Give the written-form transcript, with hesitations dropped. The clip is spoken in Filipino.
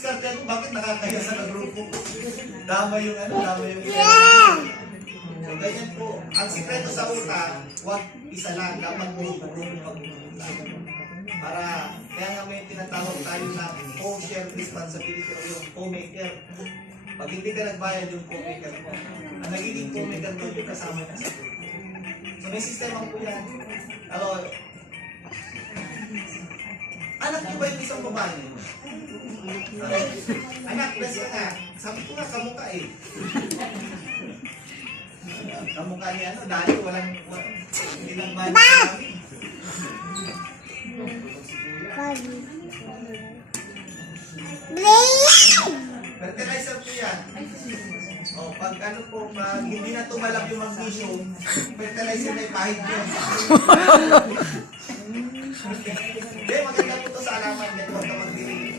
diskarte ako, bakit nakakaya sa grupo? Dama yung ano, dama yung so, ganyan po. Ang sikreto sa utang, huwag isa lang, dapat group-group pag-utang. Para, kaya nga may tinatawag tayo na co-share responsibility o yung co-maker. Pag hindi ka nagbayad yung co-maker mo, ang nagiging co-maker doon yung kasama na sa group. So may sistema po yan. Ano, anak niyo ba yung isang babae niyo? Anak, bless ka na. Sabi ko nga, kamukha eh. Kamukha niya, ano, dahil walang ilang bali kami. Fertilizer po yan. O, pag ano po, pag hindi na tumalak yung magnesium, fertilizer na ipahid niyo. Hindi, maganda po ito sa alaman. Huwag ka magdiring